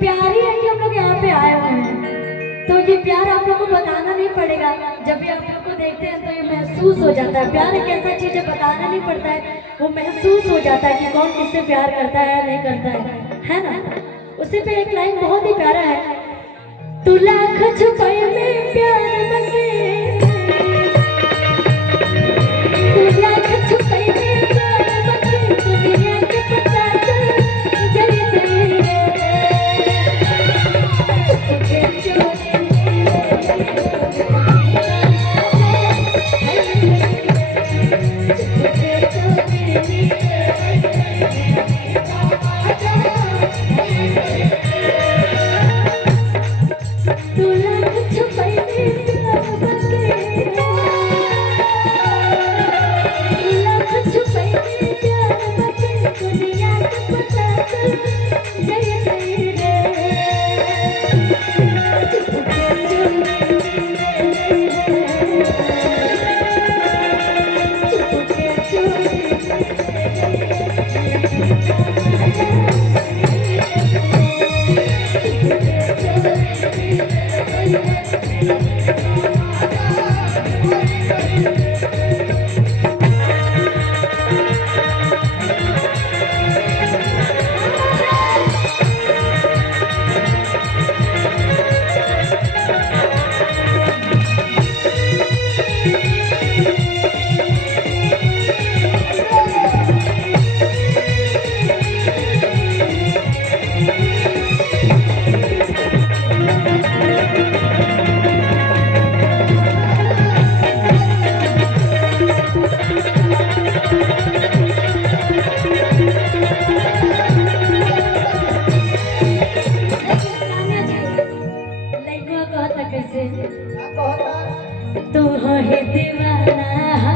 प्यार ही है कि हम लोग यहाँ पे आए हुए हैं। तो ये प्यार आप लोगों को बताना नहीं पड़ेगा, जब भी आप लोग को देखते हैं तो ये महसूस हो जाता है। प्यार एक ऐसा चीज है, बताना नहीं पड़ता है, वो महसूस हो जाता है कि कौन किससे प्यार करता है या नहीं करता है ना। उसी पे एक लाइन बहुत ही प्यारा है, तू लाख छुपे में प्यार बके, तू लाख छुपे में प्यार बके, दुनिया के पता चल जली तेरे तू हो दीवाना